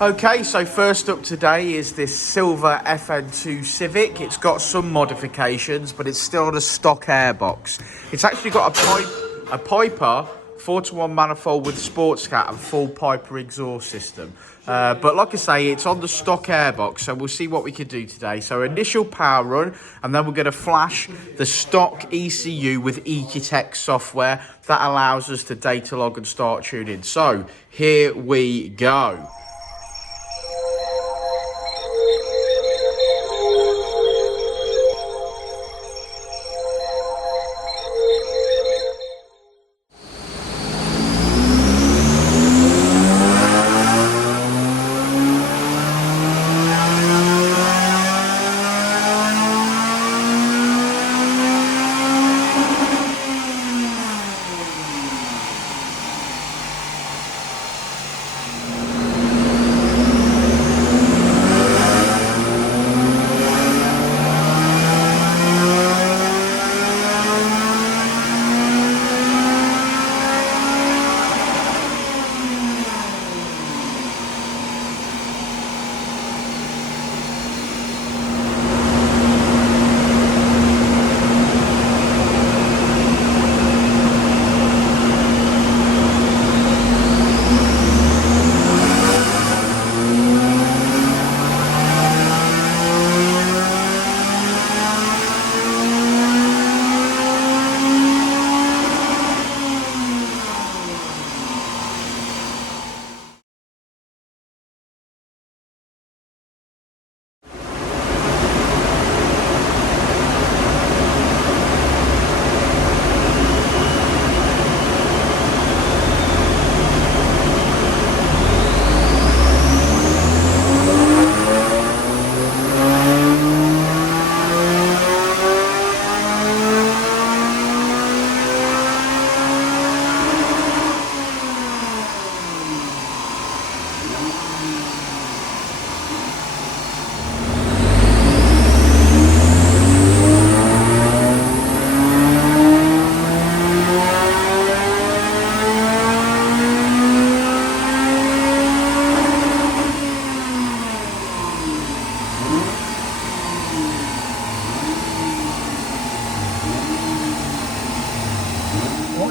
Okay, so first up today is this silver FN2 Civic. It's got some modifications, but it's still on a stock airbox. It's actually got a Piper 4-to-1 manifold with sports cat and full Piper exhaust system. But like I say, it's on the stock airbox, so we'll see what we can do today. So initial power run, and then we're going to flash the stock ECU with Ecutek software. That allows us to data log and start tuning. So here we go.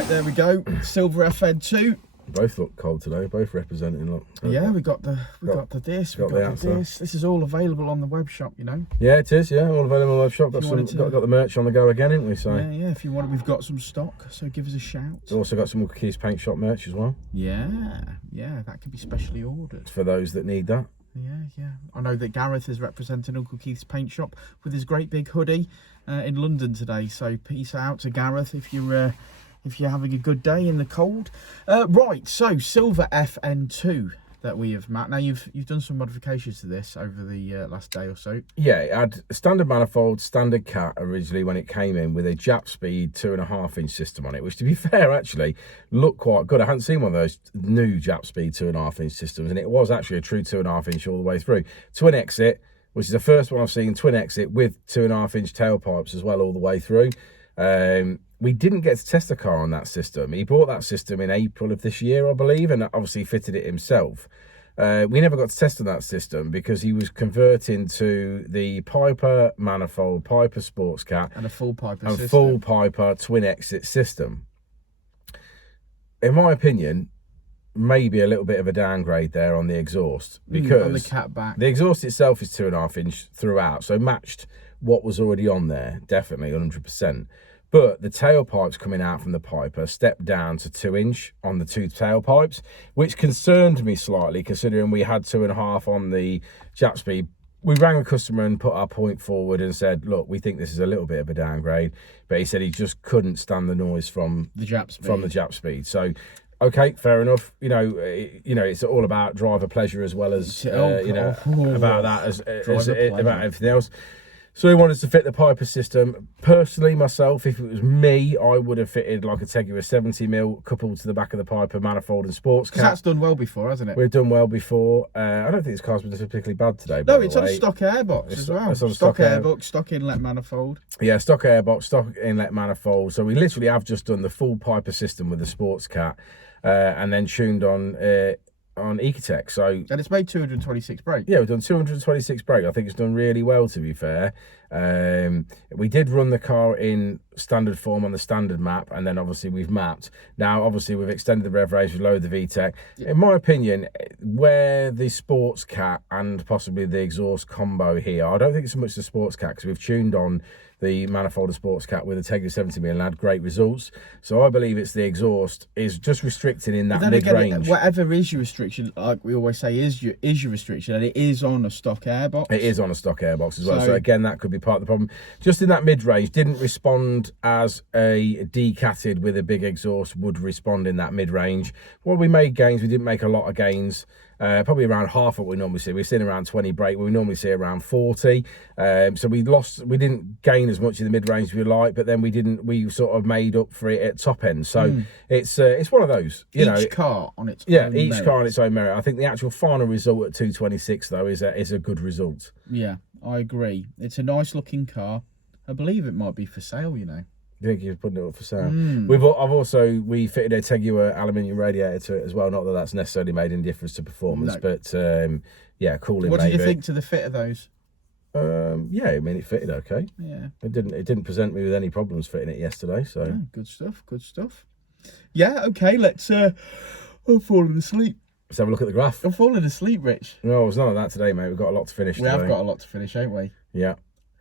There we go, silver FN2. Both look cold today, both representing look. Yeah, we got the this. This is all available on the web shop, you know. Yeah, it is. Yeah, all available on the web shop. Got the merch on the go again, haven't we? So yeah. If you want, we've got some stock. So give us a shout. We've also got some Uncle Keith's paint shop merch as well. Yeah, that can be specially ordered for those that need that. Yeah. I know that Gareth is representing Uncle Keith's paint shop with his great big hoodie in London today. So peace out to Gareth if you're having a good day in the cold. Right, so silver FN2 that we have, Matt. Now you've done some modifications to this over the last day or so. Yeah, it had a standard manifold, standard cat originally when it came in, with a Jap speed 2.5-inch system on it, which to be fair actually looked quite good. I hadn't seen one of those new Jap speed 2.5-inch systems, and it was actually a true 2.5-inch all the way through. Twin exit, which is the first one I've seen, twin exit with 2.5-inch tailpipes as well all the way through. We didn't get to test the car on that system. He bought that system in April of this year, I believe, and obviously fitted it himself. We never got to test on that system because he was converting to the Piper manifold, Piper Sports Cat, and a full Piper system. Full Piper twin exit system. In my opinion, maybe a little bit of a downgrade there on the exhaust, because on the cat back. The exhaust itself is 2.5-inch throughout, so matched what was already on there, definitely 100%. But the tailpipes coming out from the Piper stepped down to 2-inch on the two tailpipes, which concerned me slightly, considering we had 2.5 on the Jap speed. We rang the customer and put our point forward and said, look, we think this is a little bit of a downgrade. But he said he just couldn't stand the noise from the Jap speed. So, okay, fair enough. You know, it's all about driver pleasure as well as about that about everything else. So he wanted to fit the Piper system. Personally, myself, if it was me, I would have fitted like a Teguis 70mm coupled to the back of the Piper manifold and sports cat. That's done well before, hasn't it? We've done well before. I don't think this car's been particularly bad today. No, it's on a stock airbox as well. It's on stock airbox, stock inlet manifold. Yeah, stock airbox, stock inlet manifold. So we literally have just done the full Piper system with the sports cat, and then tuned on on Ecutek. So and it's made 226 brake. Yeah, we've done 226 brake. I think it's done really well, to be fair. We did run the car in standard form on the standard map, and then obviously we've mapped. Now, obviously, we've extended the rev range, we've lowered the VTEC. Yeah. In my opinion, where the sports cat and possibly the exhaust combo here, I don't think it's so much the sports cat, because we've tuned on the Manifold sports cat with a Teglia 70mm and had great results. So I believe it's the exhaust is just restricting in that mid-range. Whatever is your restriction, like we always say, is your restriction, and it is on a stock airbox. It is on a stock airbox as well. So again, that could be part of the problem. Just in that mid-range, didn't respond as a decatted with a big exhaust would respond in that mid-range. Well, we made gains. We didn't make a lot of gains. Probably around half what we normally see. We've seen around 20 brake. We normally see around 40. So we didn't gain as much in the mid-range as we like, but then we sort of made up for it at top end. So it's one of those. Each car on its own merit. Each car on its own merit. I think the actual final result at 226 though is a good result. Yeah, I agree. It's a nice looking car. I believe it might be for sale, you know. I think you're putting it up for sale. We fitted a Teglia aluminium radiator to it as well. Not that that's necessarily made any difference to performance, but yeah, cooling. What did you think to the fit of those? Yeah, I mean it fitted okay. Yeah, it didn't present me with any problems fitting it yesterday. So yeah, good stuff. Good stuff. Yeah, okay. Let's. I'm falling asleep. Let's have a look at the graph. I'm falling asleep, Rich. No, it's none of that today, mate. We've got a lot to finish. We have got a lot to finish, ain't we? Yeah.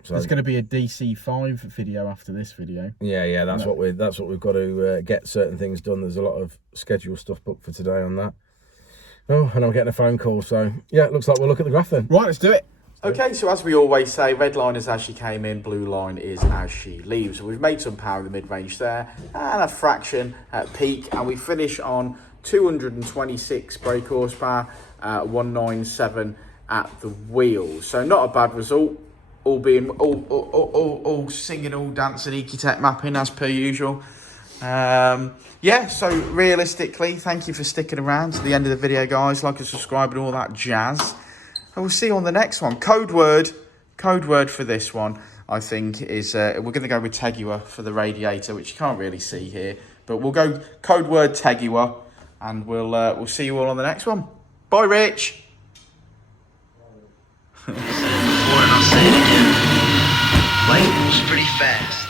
So there's going to be a DC5 video after this video. Yeah, that's what we've got to get certain things done. There's a lot of schedule stuff booked for today on that. Oh, and I'm getting a phone call, so yeah, it looks like we'll look at the graph then. Right, let's do it. Okay, so as we always say, red line is as she came in, blue line is as she leaves. So we've made some power in the mid-range there, and a fraction at peak, and we finish on 226 brake horsepower, 197 at the wheels. So not a bad result. All being all singing, all dancing, Ecutek mapping as per usual. Yeah, so realistically, thank you for sticking around to the end of the video, guys. Like and subscribe and all that jazz. And we'll see you on the next one. Code word for this one, I think, is we're going to go with Teglia for the radiator, which you can't really see here, but we'll go code word Teglia, and we'll see you all on the next one. Bye, Rich. And I'll say it again. Life moves pretty fast.